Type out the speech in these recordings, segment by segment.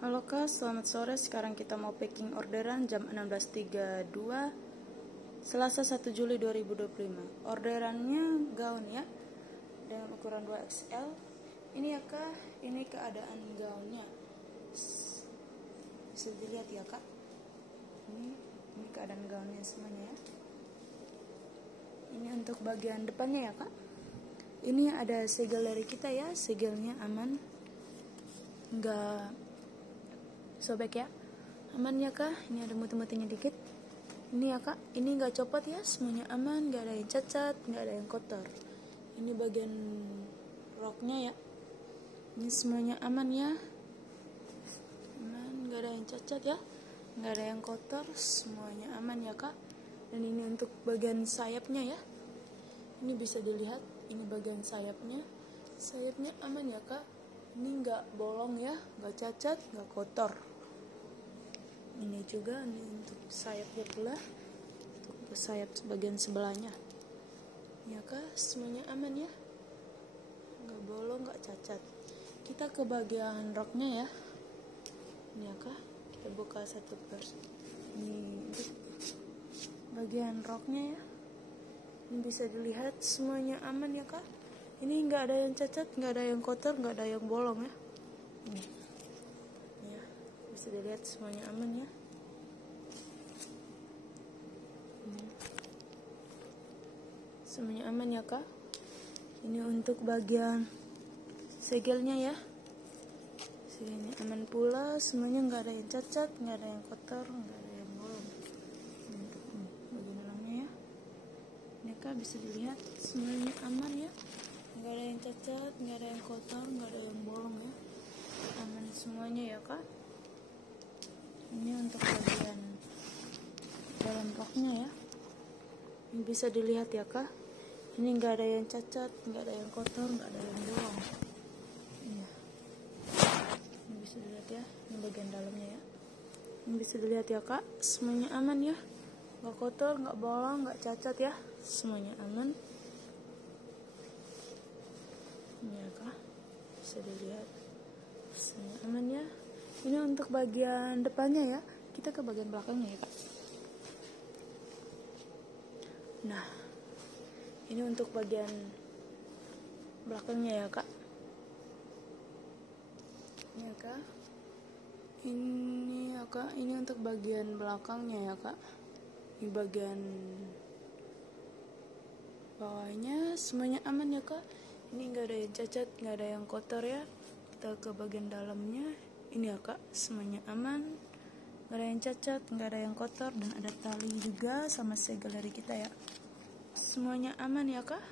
Halo Kak, selamat sore. Sekarang kita mau packing orderan jam 16.32 Selasa 1 Juli 2025. Orderannya gaun ya, dengan ukuran 2XL. Ini ya Kak, ini keadaan gaunnya. Bisa dilihat ya Kak. Ini keadaan gaunnya semuanya ya. Ini untuk bagian depannya ya Kak. Ini ada segel dari kita ya, segelnya aman, enggak sobek ya, aman ya Kak. Ini ada mutu-mutunya dikit. Ini ya Kak, ini nggak copot ya, semuanya aman, nggak ada yang cacat, nggak ada yang kotor. Ini bagian roknya ya, ini semuanya aman ya, aman, nggak ada yang cacat ya, nggak ada yang kotor, semuanya aman ya Kak. Dan ini untuk bagian sayapnya ya, ini bisa dilihat, ini bagian sayapnya aman ya Kak. Ini nggak bolong ya, nggak cacat, nggak kotor. Ini juga, ini untuk sayapnya pula, untuk sayap bagian sebelahnya ya Kak, semuanya aman ya, nggak bolong, nggak cacat. Kita ke bagian roknya ya, ini ya Kak, kita buka satu persatu. Ini untuk bagian roknya ya, ini bisa dilihat semuanya aman ya Kak. Ini nggak ada yang cacat, nggak ada yang kotor, nggak ada yang bolong ya. Ini ya, bisa dilihat semuanya aman ya. Semuanya aman ya Kak. Ini untuk bagian segelnya ya, segelnya aman pula, semuanya nggak ada yang cacat, nggak ada yang kotor, nggak ada yang bolong. Ini untuk bagian dalamnya ya. Ini Kak, bisa dilihat semuanya aman ya, nggak ada yang cacat, nggak ada yang kotor, nggak ada yang bolong ya, aman semuanya ya Kak. Ini untuk bagian dalam roknya ya, ini bisa dilihat ya Kak, ini nggak ada yang cacat, nggak ada yang kotor, nggak ada yang bolong. Ini bisa dilihat ya, ini bagian dalamnya ya, ini bisa dilihat ya Kak, semuanya aman ya, nggak kotor, nggak bolong, nggak cacat ya, semuanya aman. Ini ya Kak, bisa dilihat semuanya aman ya. Ini untuk bagian depannya ya, kita ke bagian belakangnya ya Kak. Nah, ini untuk bagian belakangnya ya Kak. Ini ya Kak, ini ya Kak, ini untuk bagian belakangnya ya Kak. Ini bagian bawahnya semuanya aman ya Kak. Ini nggak ada yang cacat, nggak ada yang kotor ya. Kita ke bagian dalamnya, ini ya Kak, semuanya aman, nggak ada yang cacat, nggak ada yang kotor, dan ada tali juga sama segel dari kita ya. Semuanya aman ya Kak,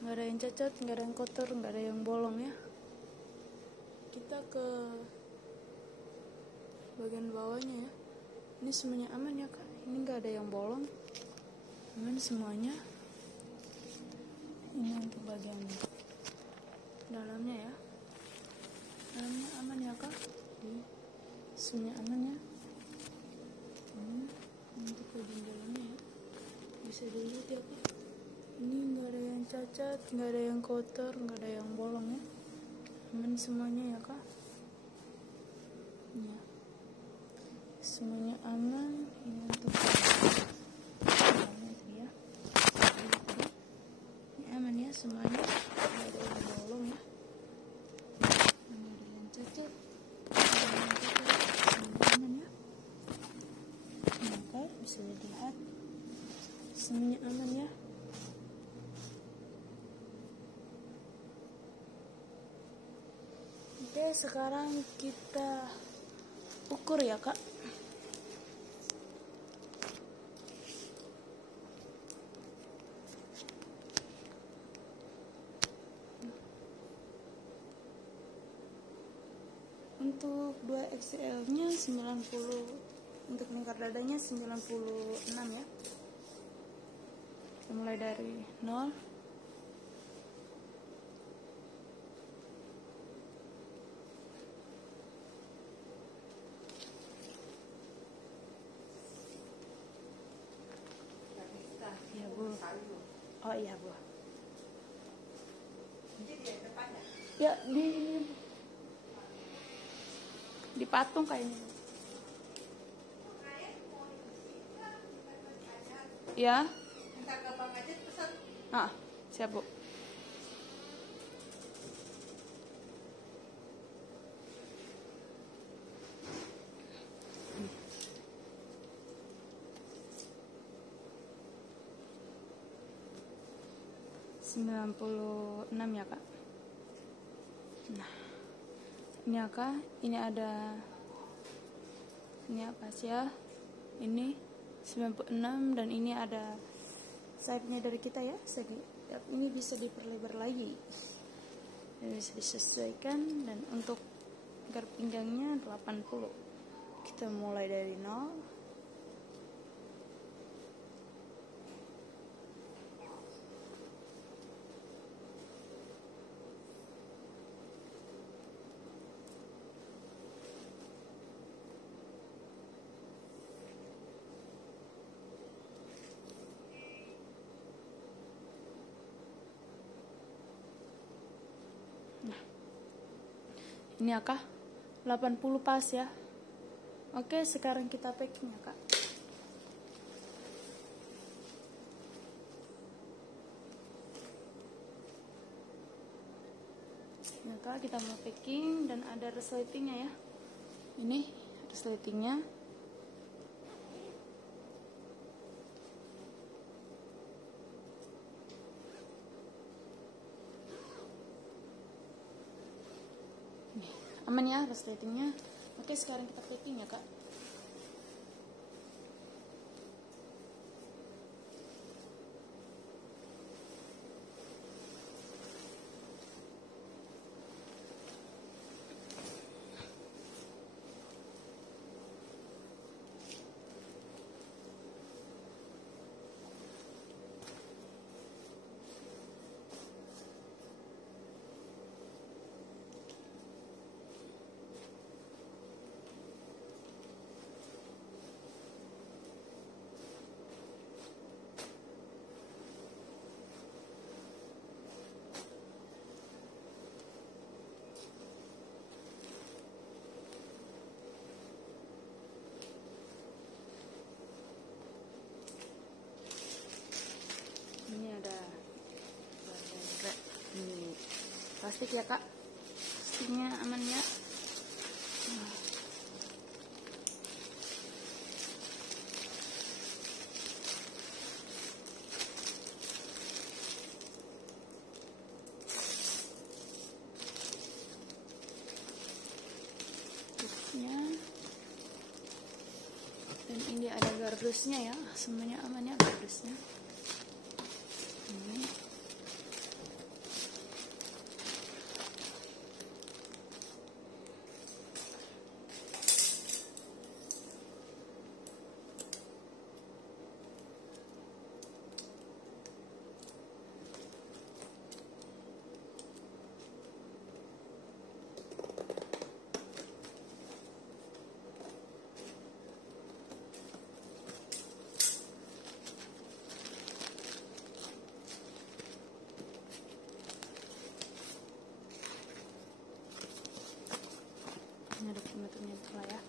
nggak ada yang cacat, nggak ada yang kotor, nggak ada yang bolong ya. Kita ke bagian bawahnya ya, ini semuanya aman ya Kak, ini nggak ada yang bolong, aman semuanya. Ini untuk bagian dalamnya ya, dalamnya aman ya Kak, semuanya aman ya. Untuk bagian dalamnya ya, bisa dilihat ya Kak, ini nggak ada yang cacat, nggak ada yang kotor, nggak ada yang bolong ya, aman semuanya ya Kak. Ya, semuanya aman. Ini untuk dalamnya ya, ini aman ya semuanya, nggak ada yang bolong ya, nggak ada yang cacat, semuanya aman ya. Maka bisa dilihat semuanya aman ya. Oke, sekarang kita ukur ya Kak. Untuk 2XL nya 90, untuk lingkar dadanya 96 ya. Kita mulai dari 0. Ya Bu. Oh iya Bu. Ya di ini. Dipatung kayaknya. Ya. Minta ke Bang aja pesan. Siap Bu. Rp96 ya Kak. Nah, ini ya Kak, ini ada, ini apa sih ya? Ini 96 dan ini ada sayapnya dari kita ya. Ini bisa diperlebar lagi. Ini bisa disesuaikan, dan untuk garp pinggangnya 80. Kita mulai dari 0. Ini ya Kak, 80 pas ya. Oke, sekarang kita packing ya Kak. Ya Kak, kita mau packing dan ada resletingnya ya. Ini resletingnya. Aman ya resletingnya. Oke, sekarang kita packing ya Kak. Ini ada ini plastik ya Kak. Plastiknya aman ya. Dan ini ada gardusnya ya, semuanya aman ya gardusnya. Ini. Ini ada penutupnya pula ya.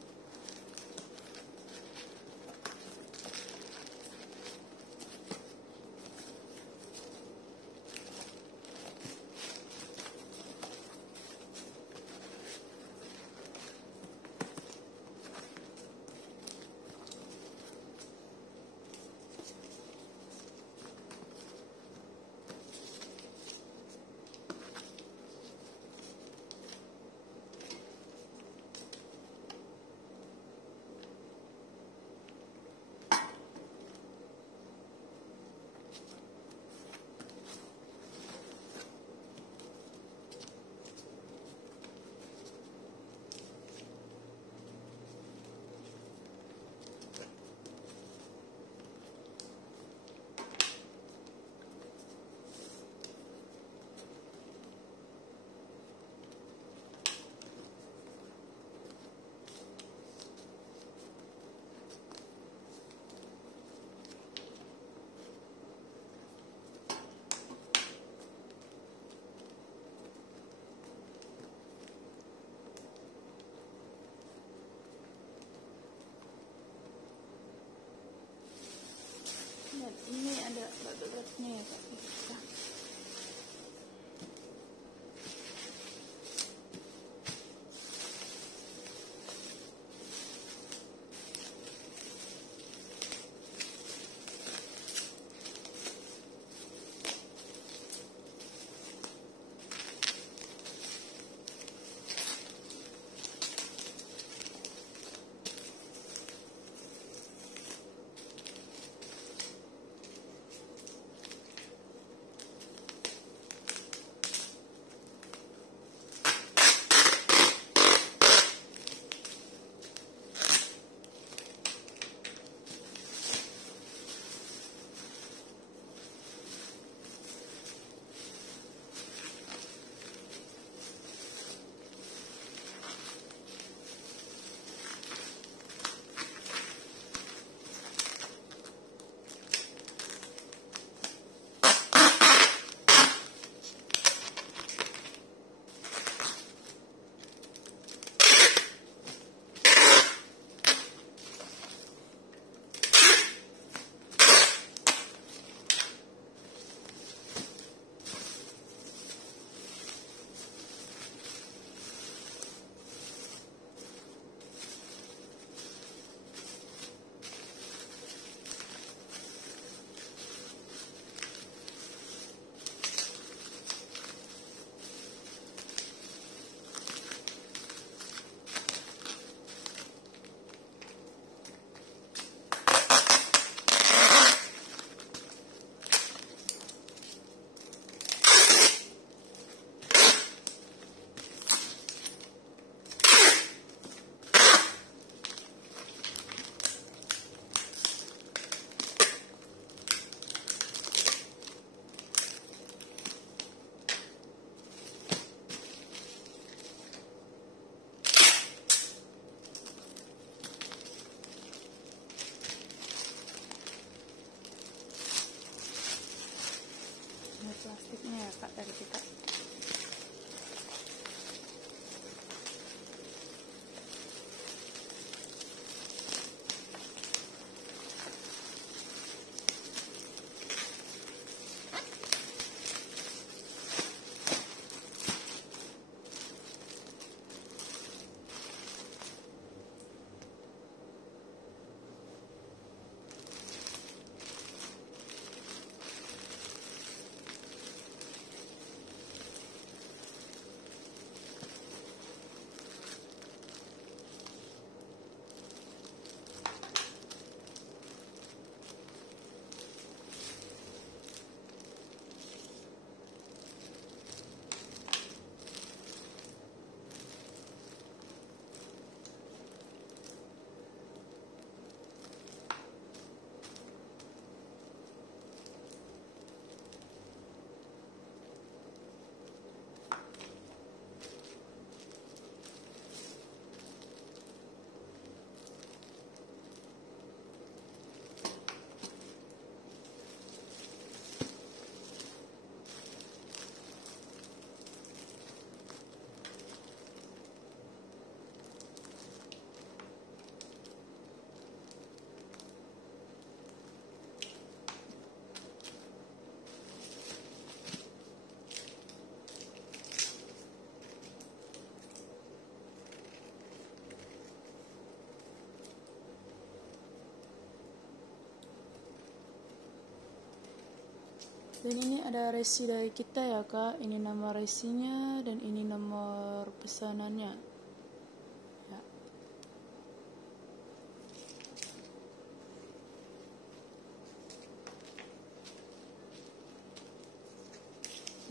Dan ini ada resi dari kita ya kak. Ini nama resinya dan ini nomor pesanannya ya.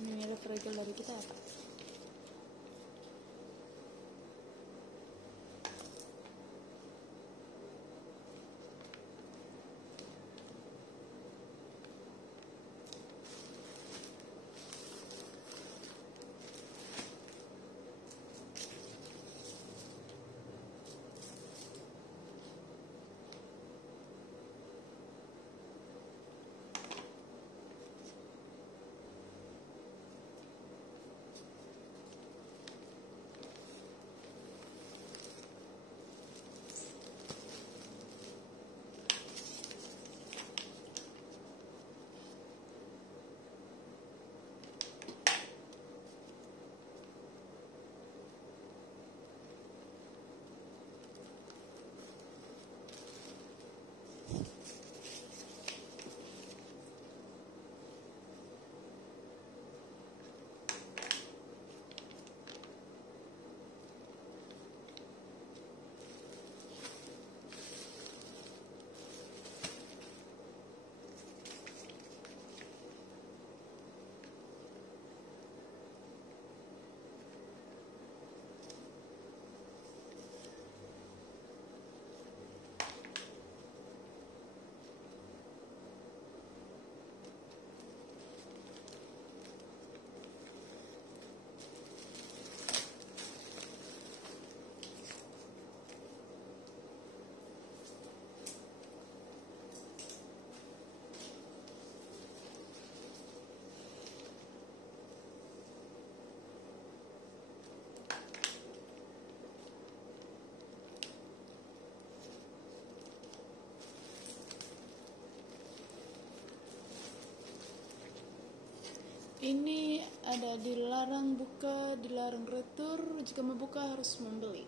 Ini ada segel dari kita ya kak. Ini ada dilarang buka, dilarang retur. Jika mau buka harus membeli.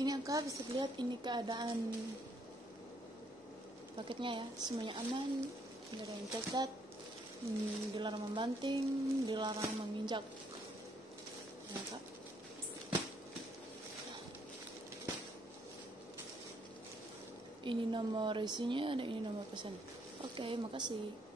Ini angka bisa dilihat, ini keadaan paketnya ya, semuanya aman, tidak ada yang coklat, dilarang membanting, dilarang menginjak ya, Kak. Ini nomor isinya dan ini nomor pesan. Oke, makasih.